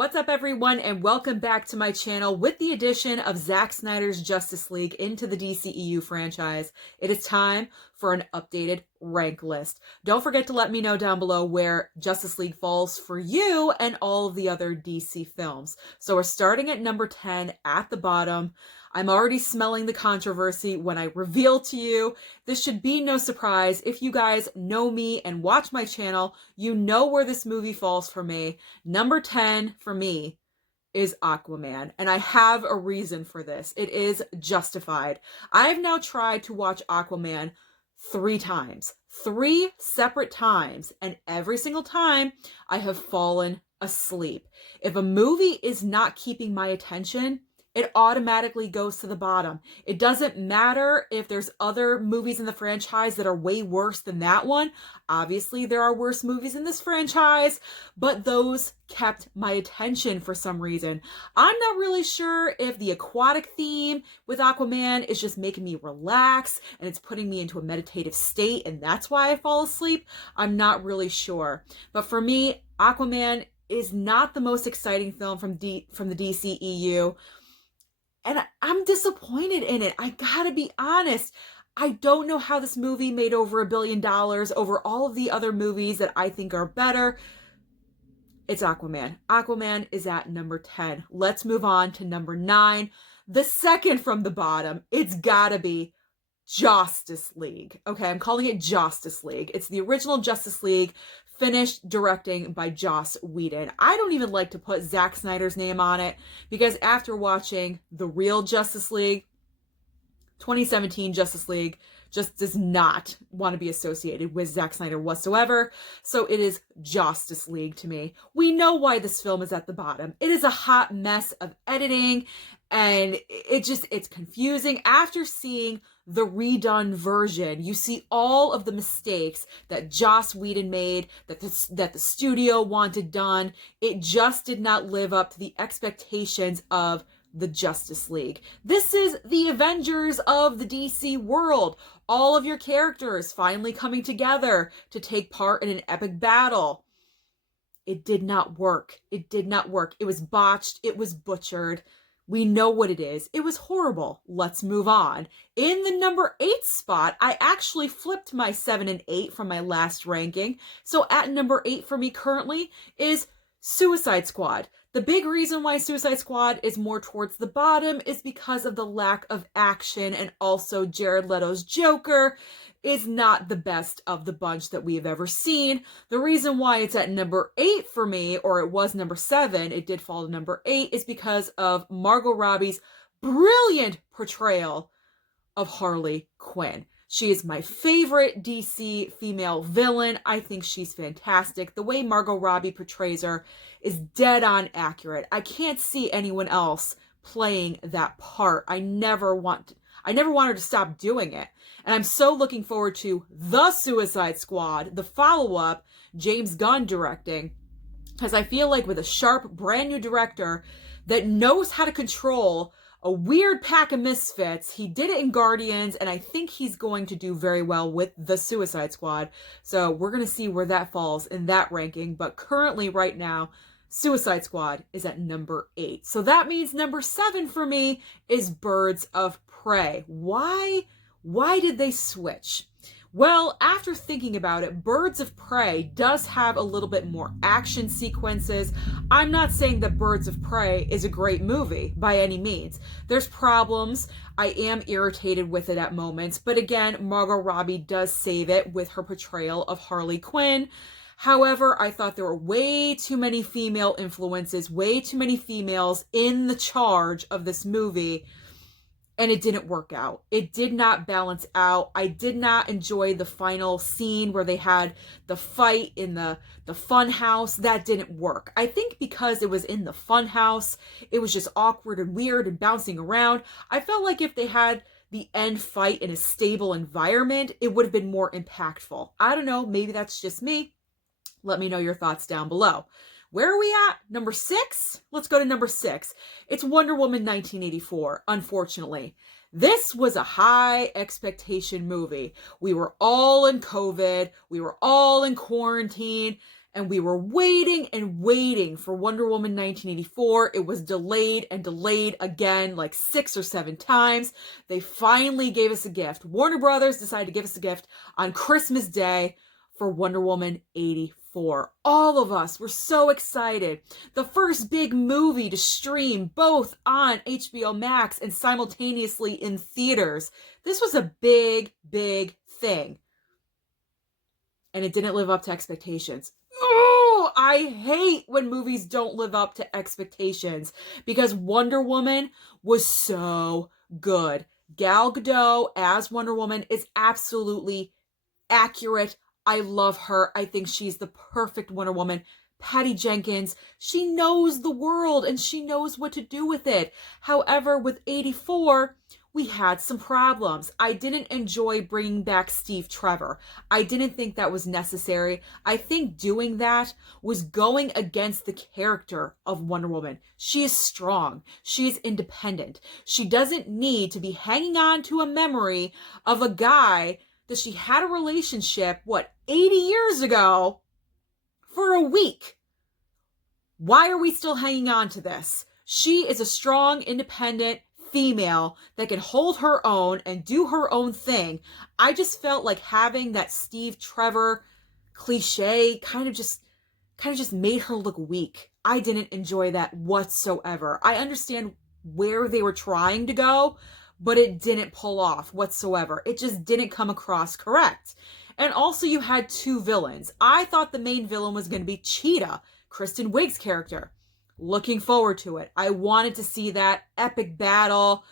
What's up, everyone, and welcome back to my channel with the addition of Zack Snyder's Justice League into the DCEU franchise. It is time for an updated rank list. Don't forget to let me know down below where Justice League falls for you and all of the other DC films. So we're starting at number 10 at the bottom. I'm already smelling the controversy when I reveal to you. This should be no surprise. If you guys know me and watch my channel, you know where this movie falls for me. Number 10 for me is Aquaman, and I have a reason for this. It is justified. I've now tried to watch Aquaman 3 times, 3 separate times, and every single time I have fallen asleep. If a movie is not keeping my attention, it automatically goes to the bottom. It doesn't matter if there's other movies in the franchise that are way worse than that one. Obviously, there are worse movies in this franchise, but those kept my attention for some reason. I'm not really sure if the aquatic theme with Aquaman is just making me relax and it's putting me into a meditative state and that's why I fall asleep. I'm not really sure. But for me, Aquaman is not the most exciting film from the DCEU. And I'm disappointed in it. I gotta be honest. I don't know how this movie made over $1 billion over all of the other movies that I think are better. It's Aquaman. Aquaman is at number 10. Let's move on to number 9. The second from the bottom. It's gotta be Justice League. Okay, I'm calling it Justice League. It's the original Justice League, finished directing by Joss Whedon. I don't even like to put Zack Snyder's name on it because after watching the real Justice League, 2017 Justice League just does not want to be associated with Zack Snyder whatsoever. So it is Justice League to me. We know why this film is at the bottom. It is a hot mess of editing and it's confusing. After seeing the redone version, you see all of the mistakes that Joss Whedon made, that the studio wanted done. It just did not live up to the expectations of the Justice League. This is the Avengers of the DC world. All of your characters finally coming together to take part in an epic battle. It did not work. It did not work. It was botched. It was butchered. We know what it is. It was horrible. Let's move on. In the number 8 spot, I actually flipped my 7 and 8 from my last ranking. So at number 8 for me currently is Suicide Squad. The big reason why Suicide Squad is more towards the bottom is because of the lack of action, and also Jared Leto's Joker is not the best of the bunch that we have ever seen. The reason why it's at number 8 for me, or it was number 7, it did fall to number 8, is because of Margot Robbie's brilliant portrayal of Harley Quinn. She is my favorite DC female villain. I think she's fantastic. The way Margot Robbie portrays her is dead on accurate. I can't see anyone else playing that part. I never want her to stop doing it. And I'm so looking forward to The Suicide Squad, the follow-up, James Gunn directing, because I feel like with a sharp, brand new director that knows how to control a weird pack of misfits. He did it in Guardians, and I think he's going to do very well with The Suicide Squad. So we're going to see where that falls in that ranking. But currently, right now, Suicide Squad is at number 8. So that means number 7 for me is Birds of Prey. Why did they switch? Well, after thinking about it, Birds of Prey does have a little bit more action sequences. I'm not saying that Birds of Prey is a great movie by any means. There's problems. I am irritated with it at moments. But again, Margot Robbie does save it with her portrayal of Harley Quinn. However, I thought there were way too many female influences, way too many females in the charge of this movie. And it didn't work out. It did not balance out. I did not enjoy the final scene where they had the fight in the fun house. That didn't work. I think because it was in the fun house, it was just awkward and weird and bouncing around. I felt like if they had the end fight in a stable environment, it would have been more impactful. I don't know. Maybe that's just me. Let me know your thoughts down below. Where are we at? Number 6? Let's go to number 6. It's Wonder Woman 1984, unfortunately. This was a high expectation movie. We were all in COVID. We were all in quarantine. And we were waiting and waiting for Wonder Woman 1984. It was delayed and delayed again, like 6 or 7 times. They finally gave us a gift. Warner Brothers decided to give us a gift on Christmas Day for Wonder Woman 84. All of us were so excited. The first big movie to stream both on HBO Max and simultaneously in theaters. This was a big, big thing. And it didn't live up to expectations. Oh, I hate when movies don't live up to expectations because Wonder Woman was so good. Gal Gadot as Wonder Woman is absolutely accurate. I love her. I think she's the perfect Wonder Woman. Patty Jenkins, she knows the world and she knows what to do with it. However, with 84, we had some problems. I didn't enjoy bringing back Steve Trevor. I didn't think that was necessary. I think doing that was going against the character of Wonder Woman. She is strong. She is independent. She doesn't need to be hanging on to a memory of a guy that she had a relationship, 80 years ago for a week. Why are we still hanging on to this? She is a strong, independent female that can hold her own and do her own thing. I just felt like having that Steve Trevor cliche kind of just made her look weak. I didn't enjoy that whatsoever. I understand where they were trying to go, but it didn't pull off whatsoever. It just didn't come across correct. And also you had 2 villains. I thought the main villain was going to be Cheetah, Kristen Wiig's character. Looking forward to it. I wanted to see that epic battle.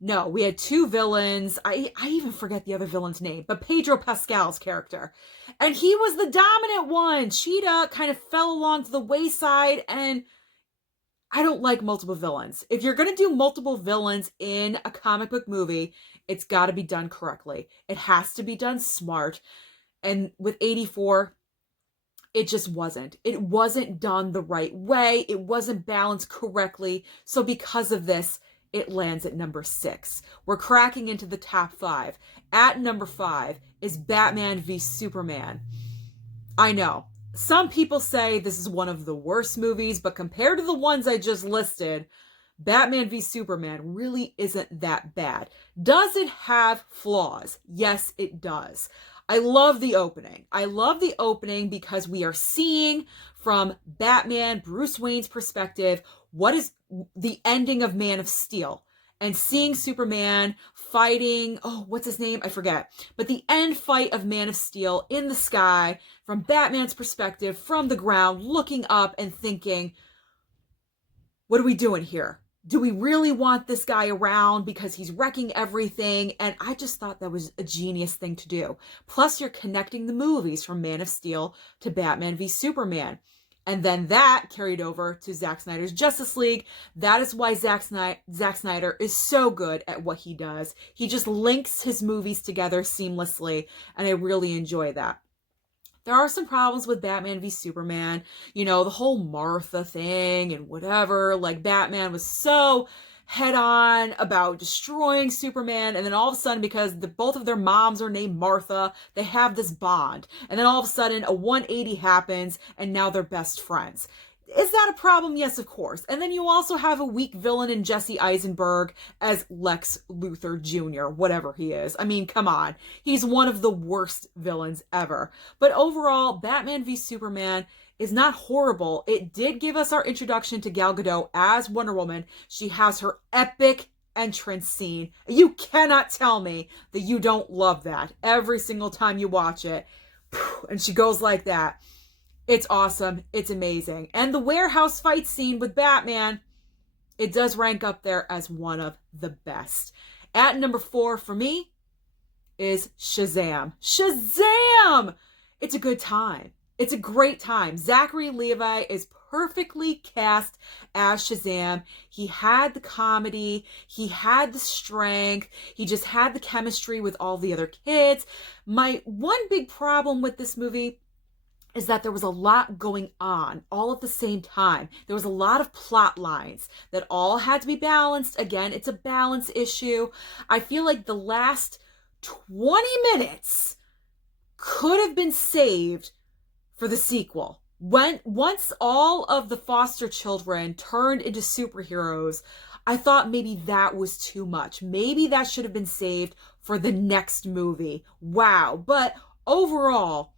No, we had 2 villains. I even forget the other villain's name, but Pedro Pascal's character. And he was the dominant one. Cheetah kind of fell along to the wayside, and I don't like multiple villains. If you're going to do multiple villains in a comic book movie, it's got to be done correctly. It has to be done smart. And with 84, it just wasn't. It wasn't done the right way. It wasn't balanced correctly. So because of this, it lands at number 6. We're cracking into the top 5. At number 5 is Batman v Superman. I know. Some people say this is one of the worst movies, but compared to the ones I just listed, Batman v Superman really isn't that bad. Does it have flaws? Yes, it does. I love the opening. I love the opening because we are seeing from Batman, Bruce Wayne's perspective, what is the ending of Man of Steel. And seeing Superman fighting, what's his name? I forget. But the end fight of Man of Steel in the sky, from Batman's perspective, from the ground, looking up and thinking, what are we doing here? Do we really want this guy around because he's wrecking everything? And I just thought that was a genius thing to do. Plus, you're connecting the movies from Man of Steel to Batman v Superman. And then that carried over to Zack Snyder's Justice League. That is why Zack Snyder is so good at what he does. He just links his movies together seamlessly, and I really enjoy that. There are some problems with Batman v Superman. You know, the whole Martha thing and whatever. Like, Batman was so head-on about destroying Superman, and then all of a sudden, because both of their moms are named Martha, they have this bond. And then all of a sudden, a 180 happens, and now they're best friends. Is that a problem? Yes, of course. And then you also have a weak villain in Jesse Eisenberg as Lex Luthor Jr., whatever he is. I mean, come on. He's one of the worst villains ever. But overall, Batman v Superman is not horrible. It did give us our introduction to Gal Gadot as Wonder Woman. She has her epic entrance scene. You cannot tell me that you don't love that every single time you watch it. And she goes like that. It's awesome. It's amazing. And the warehouse fight scene with Batman, it does rank up there as one of the best. At number 4 for me is Shazam. Shazam! It's a good time. It's a great time. Zachary Levi is perfectly cast as Shazam. He had the comedy. He had the strength. He just had the chemistry with all the other kids. My one big problem with this movie is that there was a lot going on all at the same time. There was a lot of plot lines that all had to be balanced. Again, it's a balance issue. I feel like the last 20 minutes could have been saved for the sequel. Once all of the foster children turned into superheroes, I thought maybe that was too much. Maybe that should have been saved for the next movie. Wow. But overall,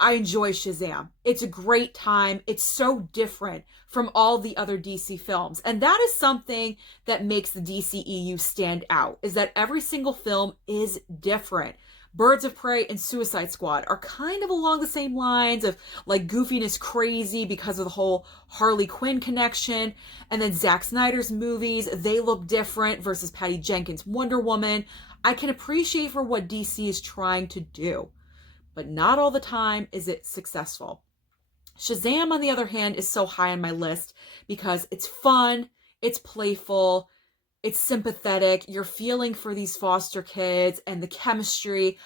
I enjoy Shazam. It's a great time. It's so different from all the other DC films. And that is something that makes the DCEU stand out, is that every single film is different. Birds of Prey and Suicide Squad are kind of along the same lines of like goofiness crazy because of the whole Harley Quinn connection. And then Zack Snyder's movies, they look different versus Patty Jenkins' Wonder Woman. I can appreciate for what DC is trying to do, but not all the time is it successful. Shazam, on the other hand, is so high on my list because it's fun, it's playful, it's sympathetic, you're feeling for these foster kids and the chemistry.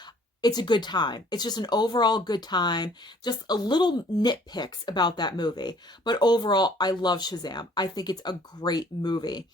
It's a good time. It's just an overall good time. Just a little nitpicks about that movie. But overall, I love Shazam. I think it's a great movie.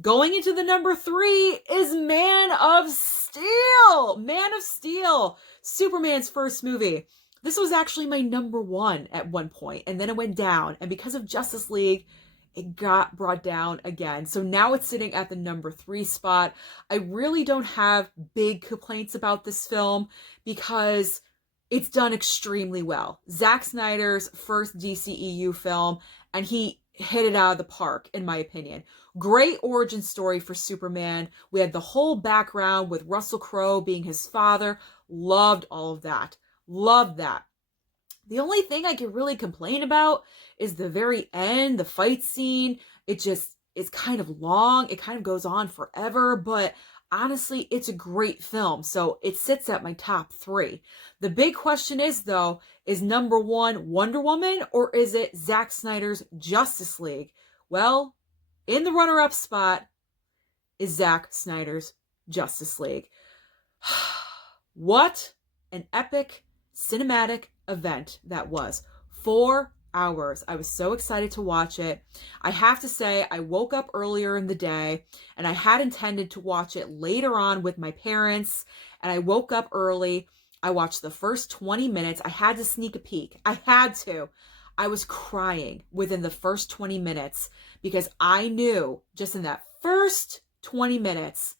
Going into the number 3 is Man of Steel. Man of Steel, Superman's first movie. This was actually my number 1 at one point, and then it went down. And because of Justice League, it got brought down again. So now it's sitting at the number 3 spot. I really don't have big complaints about this film because it's done extremely well. Zack Snyder's first DCEU film, and he hit it out of the park, in my opinion. Great origin story for Superman. We had the whole background with Russell Crowe being his father. Loved all of that. Loved that. The only thing I can really complain about is the very end, the fight scene. It just is kind of long. It kind of goes on forever, but honestly, it's a great film. So it sits at my top 3. The big question is, though, is number 1 Wonder Woman or is it Zack Snyder's Justice League? Well, in the runner-up spot is Zack Snyder's Justice League. What an epic cinematic event that was. 4 hours. I was so excited to watch it. I have to say, I woke up earlier in the day and I had intended to watch it later on with my parents, and I woke up early. I watched the first 20 minutes. I had to sneak a peek. I had to. I was crying within the first 20 minutes because I knew just in that first 20 minutes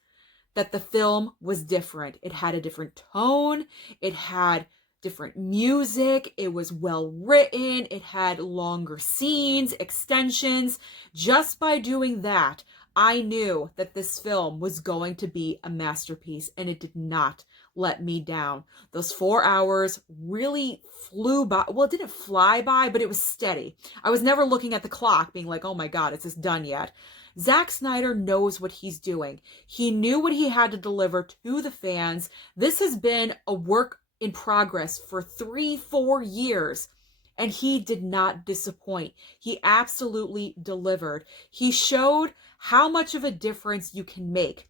that the film was different. It had a different tone. It had different music. It was well written. It had longer scenes, extensions. Just by doing that, I knew that this film was going to be a masterpiece, and it did not let me down. Those 4 hours really flew by. Well, it didn't fly by, but it was steady. I was never looking at the clock being like, oh my God, is this done yet? Zack Snyder knows what he's doing. He knew what he had to deliver to the fans. This has been a work in progress for 3-4 years, and he did not disappoint. He absolutely delivered. He showed how much of a difference you can make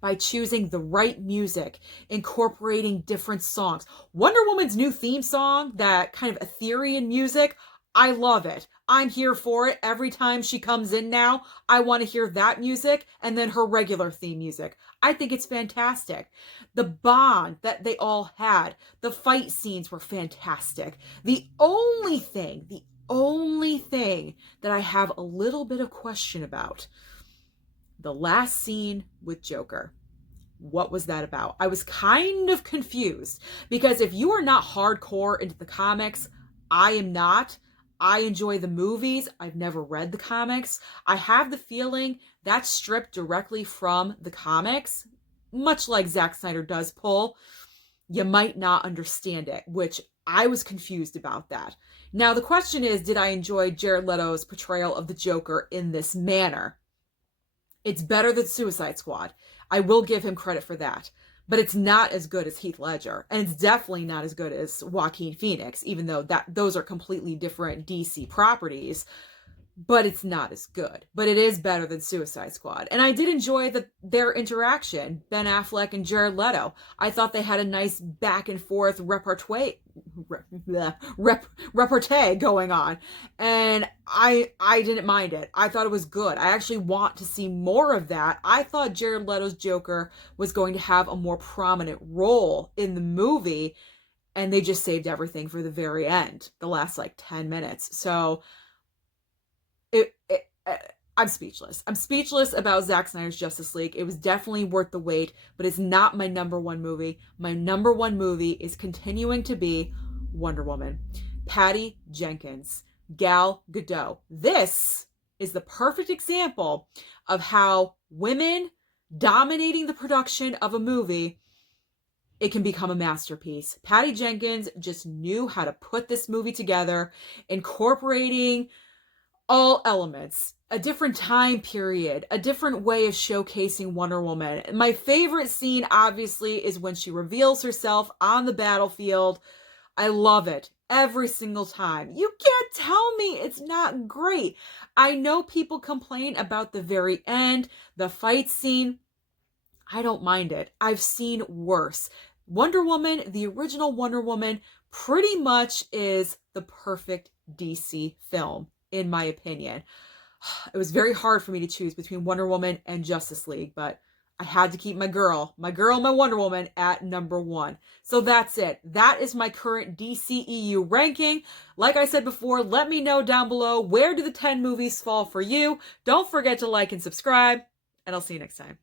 by choosing the right music, incorporating different songs. Wonder Woman's new theme song, that kind of ethereal music, I love it. I'm here for it. Every time she comes in now, I want to hear that music and then her regular theme music. I think it's fantastic. The bond that they all had, the fight scenes were fantastic. The only thing that I have a little bit of question about, the last scene with Joker. What was that about? I was kind of confused because if you are not hardcore into the comics, I am not. I enjoy the movies. I've never read the comics. I have the feeling that's stripped directly from the comics, much like Zack Snyder does pull. You might not understand it, which I was confused about that. Now, the question is, did I enjoy Jared Leto's portrayal of the Joker in this manner? It's better than Suicide Squad. I will give him credit for that. But it's not as good as Heath Ledger. And it's definitely not as good as Joaquin Phoenix, even though those are completely different DC properties. But it's not as good. But it is better than Suicide Squad. And I did enjoy their interaction, Ben Affleck and Jared Leto. I thought they had a nice back and forth repartee going on. And I didn't mind it. I thought it was good. I actually want to see more of that. I thought Jared Leto's Joker was going to have a more prominent role in the movie. and they just saved everything for the very end, the last like 10 minutes. So I'm speechless. I'm speechless about Zack Snyder's Justice League. It was definitely worth the wait, but it's not my number one movie. My number one movie is continuing to be Wonder Woman. Patty Jenkins, Gal Gadot. This is the perfect example of how women dominating the production of a movie, it can become a masterpiece. Patty Jenkins just knew how to put this movie together, incorporating all elements, a different time period, a different way of showcasing Wonder Woman. My favorite scene, obviously, is when she reveals herself on the battlefield. I love it every single time. You can't tell me it's not great. I know people complain about the very end, the fight scene. I don't mind it. I've seen worse. Wonder Woman, the original Wonder Woman, pretty much is the perfect DC film, in my opinion. It was very hard for me to choose between Wonder Woman and Justice League, but I had to keep my Wonder Woman at number one. So that's it. That is my current DCEU ranking. Like I said before, let me know down below, where do the 10 movies fall for you? Don't forget to like and subscribe, and I'll see you next time.